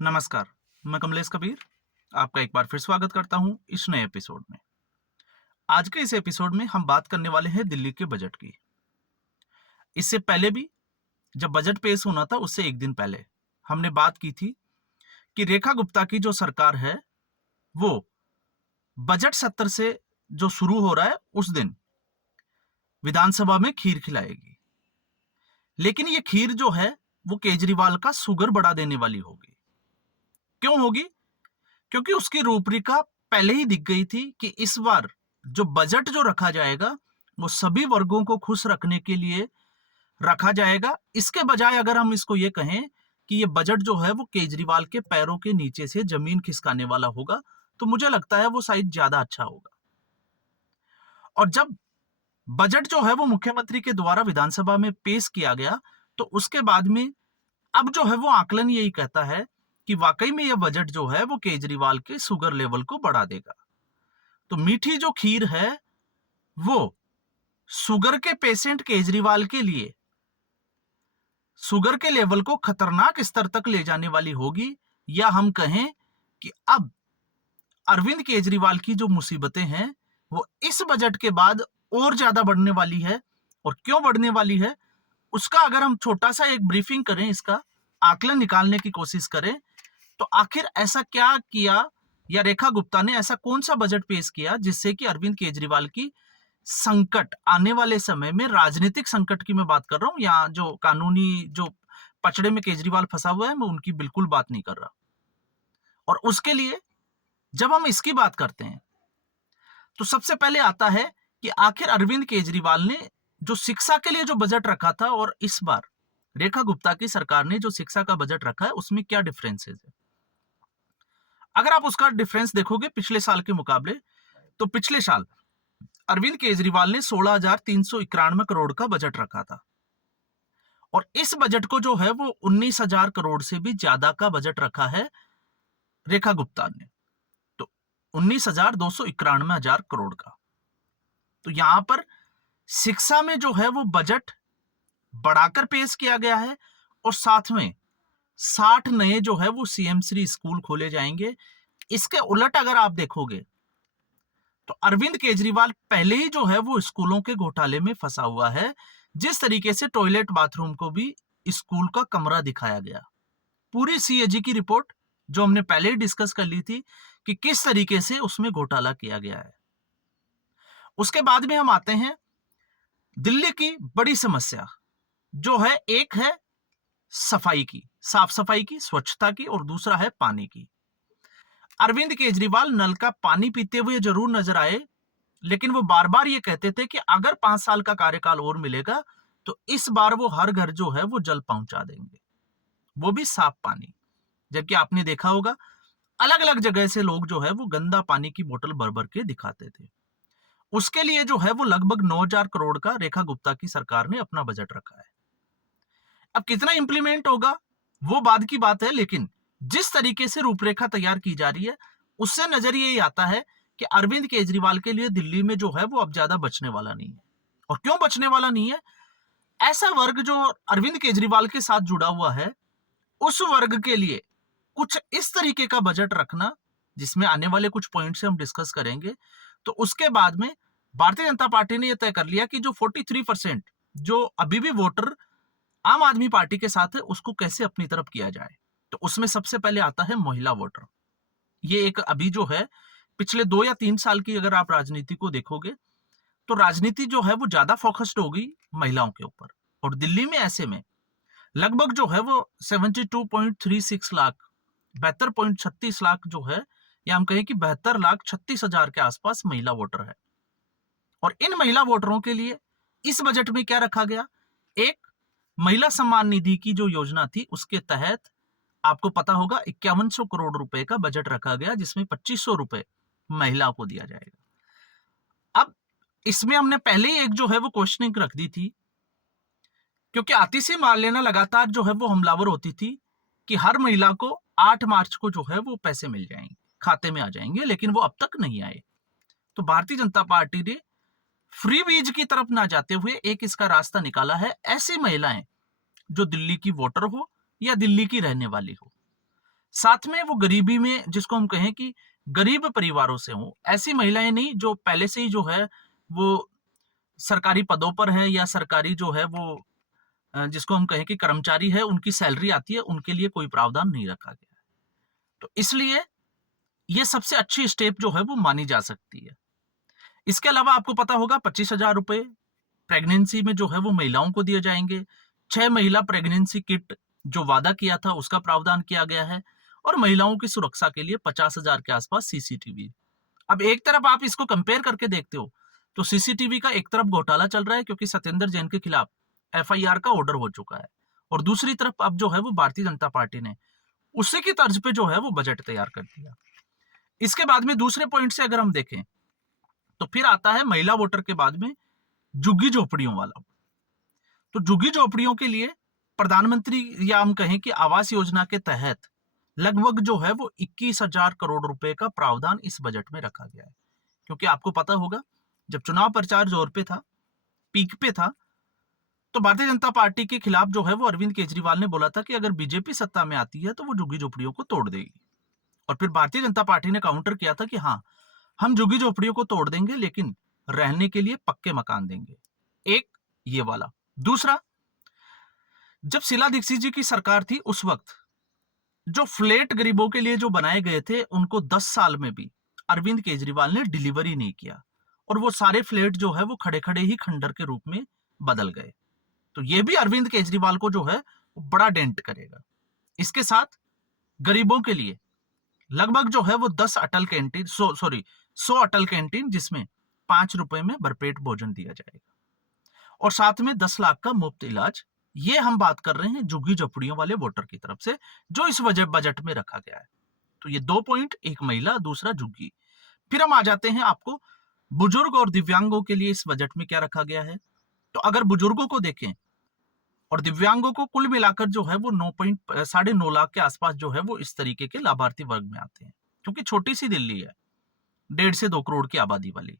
नमस्कार, मैं कमलेश कबीर आपका एक बार फिर स्वागत करता हूं इस नए एपिसोड में। आज के इस एपिसोड में हम बात करने वाले हैं दिल्ली के बजट की। इससे पहले भी जब बजट पेश होना था उससे एक दिन पहले हमने बात की थी कि रेखा गुप्ता की जो सरकार है वो बजट सत्र से जो शुरू हो रहा है उस दिन विधानसभा में खीर खिलाएगी। लेकिन ये खीर जो है वो केजरीवाल का शुगर बढ़ा देने वाली होगी। क्यों होगी? क्योंकि उसकी रूपरेखा पहले ही दिख गई थी कि इस बार जो बजट जो रखा जाएगा वो सभी वर्गों को खुश रखने के लिए रखा जाएगा। इसके बजाय अगर हम इसको ये कहें कि ये बजट जो है वो केजरीवाल के पैरों के नीचे से जमीन खिसकाने वाला होगा, तो मुझे लगता है वो शायद ज्यादा अच्छा होगा। और जब बजट जो है वो मुख्यमंत्री के द्वारा विधानसभा में पेश किया गया, तो उसके बाद में अब जो है वो आकलन यही कहता है कि वाकई में यह बजट जो है वो केजरीवाल के शुगर लेवल को बढ़ा देगा। तो मीठी जो खीर है वो शुगर के पेशेंट केजरीवाल के लिए शुगर के लेवल को खतरनाक स्तर तक ले जाने वाली होगी, या हम कहें कि अब अरविंद केजरीवाल की जो मुसीबतें हैं वो इस बजट के बाद और ज्यादा बढ़ने वाली है। और क्यों बढ़ने वाली है उसका अगर हम छोटा सा एक ब्रीफिंग करें, इसका आकलन निकालने की कोशिश करें, तो आखिर ऐसा क्या किया या रेखा गुप्ता ने ऐसा कौन सा बजट पेश किया जिससे कि अरविंद केजरीवाल की संकट आने वाले समय में, राजनीतिक संकट की मैं बात कर रहा हूं, या जो कानूनी जो पचड़े में केजरीवाल फंसा हुआ है मैं उनकी बिल्कुल बात नहीं कर रहा। और उसके लिए जब हम इसकी बात करते हैं तो सबसे पहले आता है कि आखिर अरविंद केजरीवाल ने जो शिक्षा के लिए जो बजट रखा था और इस बार रेखा गुप्ता की सरकार ने जो शिक्षा का बजट रखा है उसमें क्या डिफरेंसेस है। अगर आप उसका डिफरेंस देखोगे पिछले साल के मुकाबले, तो पिछले साल अरविंद केजरीवाल ने 16,391 करोड़ का बजट रखा था और इस बजट को जो है वो 19,000 करोड़ से भी ज्यादा का बजट रखा है रेखा गुप्ता ने। तो 19,291 करोड़ का। तो यहां पर शिक्षा में जो है वो बजट बढ़ाकर पेश किया गया है और साथ में 60 नए जो है वो सीएम श्री स्कूल खोले जाएंगे। इसके उलट अगर आप देखोगे तो अरविंद केजरीवाल पहले ही जो है वो स्कूलों के घोटाले में फंसा हुआ है। जिस तरीके से टॉयलेट बाथरूम को भी स्कूल का कमरा दिखाया गया, पूरी सीएजी की रिपोर्ट जो हमने पहले ही डिस्कस कर ली थी कि किस तरीके से उसमें घोटाला किया गया है। उसके बाद में हम आते हैं दिल्ली की बड़ी समस्या जो है, एक है सफाई की, साफ सफाई की, स्वच्छता की, और दूसरा है पानी की। अरविंद केजरीवाल नल का पानी पीते हुए जरूर नजर आए, लेकिन वो बार बार ये कहते थे कि अगर 5 साल का कार्यकाल और मिलेगा तो इस बार वो हर घर जो है वो जल पहुंचा देंगे, वो भी साफ पानी। जबकि आपने देखा होगा अलग अलग जगह से लोग जो है वो गंदा पानी की बोतल भर भर के दिखाते थे। उसके लिए जो है वो लगभग 9,000 करोड़ का रेखा गुप्ता की सरकार ने अपना बजट रखा है। अब कितना इंप्लीमेंट होगा वो बाद की बात है, लेकिन जिस तरीके से रूपरेखा तैयार की जा रही है उससे नजर ये आता है कि अरविंद केजरीवाल के लिए दिल्ली में जो है वो अब ज्यादा बचने वाला नहीं है। और क्यों बचने वाला नहीं है? ऐसा वर्ग जो अरविंद केजरीवाल के साथ जुड़ा हुआ है उस वर्ग के लिए कुछ इस तरीके का बजट रखना, जिसमें आने वाले कुछ पॉइंट से हम डिस्कस करेंगे, तो उसके बाद में भारतीय जनता पार्टी ने यह तय कर लिया कि जो 43% जो अभी भी वोटर आम आदमी पार्टी के साथ है उसको कैसे अपनी तरफ किया जाए। तो उसमें सबसे पहले आता है महिला वोटर। ये एक अभी जो है पिछले 2 या 3 साल की अगर आप राजनीति को देखोगे तो राजनीति जो है वो ज्यादा फोकस्ड हो गई महिलाओं के ऊपर। और दिल्ली में ऐसे में लगभग जो है वो 72.36 लाख, 72.36 लाख जो है, या हम कहें कि 72,36,000 के आसपास महिला वोटर है। और इन महिला वोटरों के लिए इस बजट में क्या रखा गया? एक महिला सम्मान निधि की जो योजना थी उसके तहत आपको पता होगा 5100 करोड़ रुपए का बजट रखा गया, जिसमें 2500 रुपए महिला को दिया जाएगा। अब इसमें हमने पहले ही एक जो है वो क्वेश्चनिंग रख दी थी, क्योंकि आतिशी मार्लेना लगातार जो है वो हमलावर होती थी कि हर महिला को 8 मार्च को जो है वो पैसे मिल जाएंगे, खाते में आ जाएंगे, लेकिन वो अब तक नहीं आए। तो भारतीय जनता पार्टी ने फ्री बीज की तरफ ना जाते हुए एक इसका रास्ता निकाला है। ऐसी महिलाएं जो दिल्ली की वोटर हो या दिल्ली की रहने वाली हो, साथ में वो गरीबी में, जिसको हम कहें कि गरीब परिवारों से हों, ऐसी महिलाएं नहीं जो पहले से ही जो है वो सरकारी पदों पर है या सरकारी जो है वो जिसको हम कहें कि कर्मचारी है, उनकी सैलरी आती है, उनके लिए कोई प्रावधान नहीं रखा गया है। तो इसलिए ये सबसे अच्छी स्टेप जो है वो मानी जा सकती है। इसके अलावा आपको पता होगा 25,000 रुपए प्रेगनेंसी में जो है वो महिलाओं को दिए जाएंगे। 6 महिला प्रेगनेंसी किट जो वादा किया था उसका प्रावधान किया गया है, और महिलाओं की सुरक्षा के लिए 50,000 के आसपास सीसीटीवी। अब एक तरफ आप इसको कंपेयर करके देखते हो तो सीसीटीवी का एक तरफ घोटाला चल रहा है क्योंकि सत्येंद्र जैन के खिलाफ एफआईआर का ऑर्डर हो चुका है, और दूसरी तरफ अब जो है वो भारतीय जनता पार्टी ने उसी की तर्ज पे जो है वो बजट तैयार कर दिया। इसके बाद में दूसरे पॉइंट से अगर हम देखें तो फिर आता है महिला वोटर के बाद में झुग्गी झोपड़ियों वाला। तो झुग्गी झोपड़ियों के लिए प्रधानमंत्री या हम कहें कि आवास योजना के तहत लगभग जो है वो 21,000 करोड़ रुपए का प्रावधान इस बजट में रखा गया है। क्योंकि आपको पता होगा जब चुनाव प्रचार जोर पे था, पीक पे था, तो भारतीय जनता पार्टी के खिलाफ जो है वो अरविंद केजरीवाल ने बोला था कि अगर बीजेपी सत्ता में आती है तो वो झुग्गी झोपड़ियों को तोड़ देगी। और फिर भारतीय जनता पार्टी ने काउंटर किया था कि हाँ, हम झुग्गी झोपड़ियों को तोड़ देंगे लेकिन रहने के लिए पक्के मकान देंगे। एक ये वाला। दूसरा, जब शीला दीक्षित जी की सरकार थी उस वक्त जो फ्लैट गरीबों के लिए जो बनाए गए थे उनको 10 साल में भी अरविंद केजरीवाल ने डिलीवरी नहीं किया, और वो सारे फ्लैट जो है वो खड़े खड़े ही खंडर के रूप में बदल गए। तो ये भी अरविंद केजरीवाल को जो है वो बड़ा डेंट करेगा। इसके साथ गरीबों के लिए लगभग जो है वो 10 अटल कैंटीन 100 अटल कैंटीन जिसमें 5 रुपए में भरपेट भोजन दिया जाएगा, और साथ में 10 लाख का मुफ्त इलाज। ये हम बात कर रहे हैं झुग्गी झोपड़ियों वाले वोटर की तरफ से जो इस वजह बजट में रखा गया है। तो ये 2 पॉइंट, एक महिला, दूसरा झुग्गी। फिर हम आ जाते हैं आपको बुजुर्ग और दिव्यांगों के लिए इस बजट में क्या रखा गया है। तो अगर बुजुर्गों को देखें और दिव्यांगों को कुल मिलाकर जो है वो 9.9 लाख के आसपास जो है वो इस तरीके के लाभार्थी वर्ग में आते हैं, क्योंकि छोटी सी दिल्ली है 1.5 से 2 करोड़ की आबादी वाली।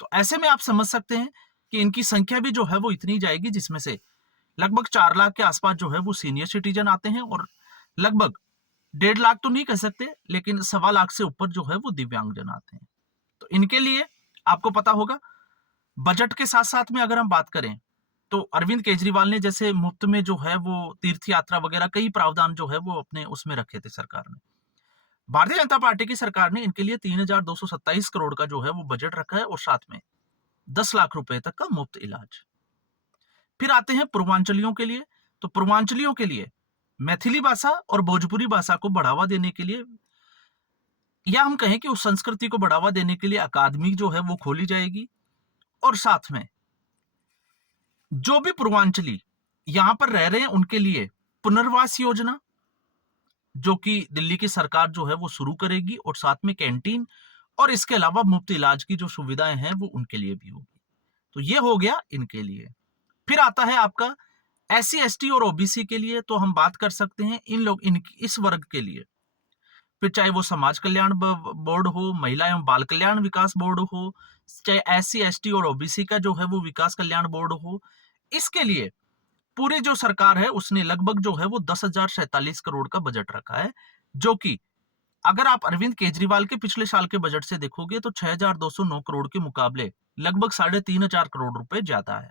तो ऐसे में आप समझ सकते हैं कि इनकी संख्या भी जो है वो इतनी जाएगी, जिसमें से लगभग 4 लाख के आसपास जो है वो सीनियर सिटीजन आते हैं, और लगभग 1.5 लाख तो नहीं कह सकते लेकिन 1.25 लाख से ऊपर जो है वो दिव्यांगजन आते हैं। तो इनके लिए आपको पता होगा बजट के साथ साथ में अगर हम बात करें तो अरविंद केजरीवाल ने जैसे मुफ्त में जो है वो तीर्थ यात्रा वगैरह कई प्रावधान जो है वो अपने उसमें रखे थे सरकार ने। भारतीय जनता पार्टी की सरकार ने इनके लिए 3,227 करोड़ का जो है वो बजट रखा है, और साथ में 10 लाख रुपए तक का मुफ्त इलाज। फिर आते हैं पूर्वांचलियों के लिए। तो पूर्वांचलियों के लिए मैथिली भाषा और भोजपुरी भाषा को बढ़ावा देने के लिए, या हम कहें कि उस संस्कृति को बढ़ावा देने के लिए अकादमी जो है वो खोली जाएगी, और साथ में जो भी पूर्वांचली यहां पर रह रहे हैं उनके लिए पुनर्वास योजना जो कि दिल्ली की सरकार जो है वो शुरू करेगी, और साथ में कैंटीन और इसके अलावा मुफ्त इलाज की जो सुविधाएं हैं वो उनके लिए भी होगी। तो ये हो गया इनके लिए। फिर आता है आपका SC ST और OBC के लिए। तो हम बात कर सकते हैं इस वर्ग के लिए, फिर चाहे वो समाज कल्याण बोर्ड हो, महिला एवं बाल कल्याण विकास बोर्ड हो, चाहे SC ST और OBC का जो है वो विकास कल्याण बोर्ड हो, इसके लिए पूरे जो सरकार है उसने लगभग जो है वो 10,047 करोड़ का बजट रखा है, जो कि अगर आप अरविंद केजरीवाल के पिछले साल के बजट से देखोगे तो 6,209 करोड़ के मुकाबले लगभग 3,500 करोड़ रुपए ज्यादा है।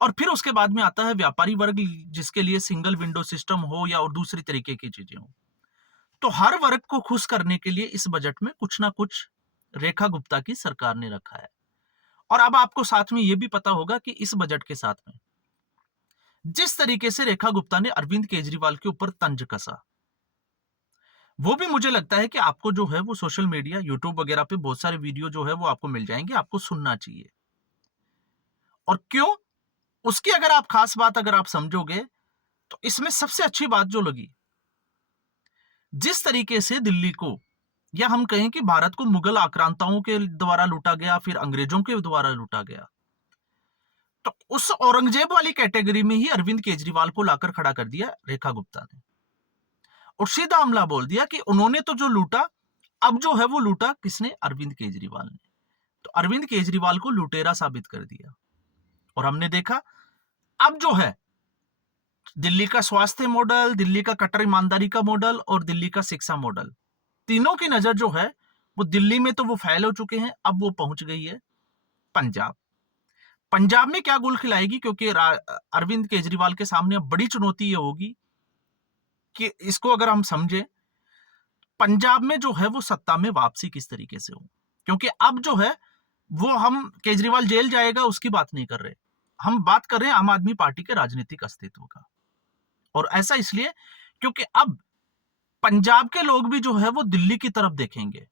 और फिर उसके बाद में आता है व्यापारी वर्ग, जिसके लिए सिंगल विंडो सिस्टम हो या और दूसरी तरीके की चीजें हो। तो हर वर्ग को खुश करने के लिए इस बजट में कुछ ना कुछ रेखा गुप्ता की सरकार ने रखा है। और अब आपको साथ में यह भी पता होगा कि इस बजट के साथ में जिस तरीके से रेखा गुप्ता ने अरविंद केजरीवाल के ऊपर तंज कसा, वो भी मुझे लगता है कि आपको जो है वो सोशल मीडिया, यूट्यूब वगैरह पे बहुत सारे वीडियो जो है वो आपको मिल जाएंगे, आपको सुनना चाहिए। और क्यों, उसकी अगर आप खास बात अगर आप समझोगे तो इसमें सबसे अच्छी बात जो लगी, जिस तरीके से दिल्ली को, या हम कहें कि भारत को मुगल आक्रांताओं के द्वारा लूटा गया, फिर अंग्रेजों के द्वारा लूटा गया, तो उस औरंगजेब वाली कैटेगरी में ही अरविंद केजरीवाल को लाकर खड़ा कर दिया रेखा गुप्ता ने, और सीधा हमला बोल दिया कि उन्होंने तो जो लूटा, अब जो है वो लूटा किसने, अरविंद केजरीवाल ने। तो अरविंद केजरीवाल को लुटेरा साबित कर दिया। और हमने देखा अब जो है दिल्ली का स्वास्थ्य मॉडल, दिल्ली का कट्टर ईमानदारी का मॉडल और दिल्ली का शिक्षा मॉडल, तीनों की नजर जो है वो दिल्ली में तो वो फैल हो चुके हैं, अब वो पहुंच गई है पंजाब। पंजाब में क्या गुल खिलाएगी, क्योंकि अरविंद केजरीवाल के सामने अब बड़ी चुनौती ये होगी कि इसको अगर हम समझे, पंजाब में जो है वो सत्ता में वापसी किस तरीके से हो। क्योंकि अब जो है वो, हम केजरीवाल जेल जाएगा उसकी बात नहीं कर रहे, हम बात कर रहे हैं आम आदमी पार्टी के राजनीतिक अस्तित्व का। और ऐसा इसलिए क्योंकि अब पंजाब के लोग भी जो है वो दिल्ली की तरफ देखेंगे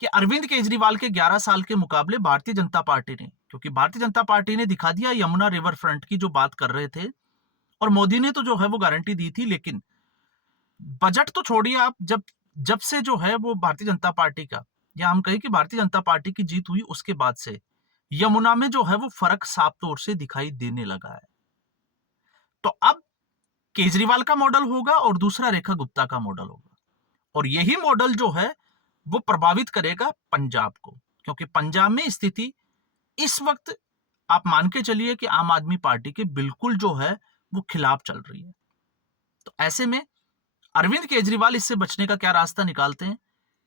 कि अरविंद केजरीवाल के 11 साल के मुकाबले भारतीय जनता पार्टी ने, क्योंकि भारतीय जनता पार्टी ने दिखा दिया यमुना रिवर फ्रंट की जो बात कर रहे थे, और मोदी ने तो जो है वो गारंटी दी थी, लेकिन बजट तो छोड़िए आप, जब जब से जो है वो भारतीय जनता पार्टी का, या हम कहें कि भारतीय जनता पार्टी की जीत हुई, उसके बाद से यमुना में जो है वो फर्क साफ तौर से दिखाई देने लगा है। तो अब केजरीवाल का मॉडल होगा और दूसरा रेखा गुप्ता का मॉडल होगा, और यही मॉडल जो है वो प्रभावित करेगा पंजाब को, क्योंकि पंजाब में स्थिति इस वक्त आप मान के चलिए कि आम आदमी पार्टी के बिल्कुल जो है वो खिलाफ चल रही है। तो ऐसे में अरविंद केजरीवाल इससे बचने का क्या रास्ता निकालते हैं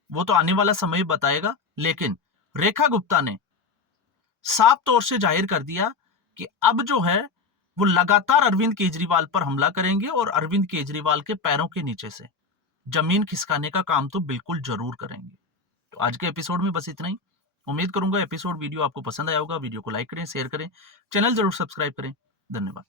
वो तो आने वाला समय बताएगा, लेकिन रेखा गुप्ता ने साफ तौर से जाहिर कर दिया कि अब जो है वो लगातार अरविंद केजरीवाल पर हमला करेंगे, और अरविंद केजरीवाल के पैरों के नीचे से जमीन खिसकाने का काम तो बिल्कुल जरूर करेंगे। तो आज के एपिसोड में बस इतना ही। उम्मीद करूंगा वीडियो आपको पसंद आया होगा। वीडियो को लाइक करें, शेयर करें, चैनल जरूर सब्सक्राइब करें। धन्यवाद।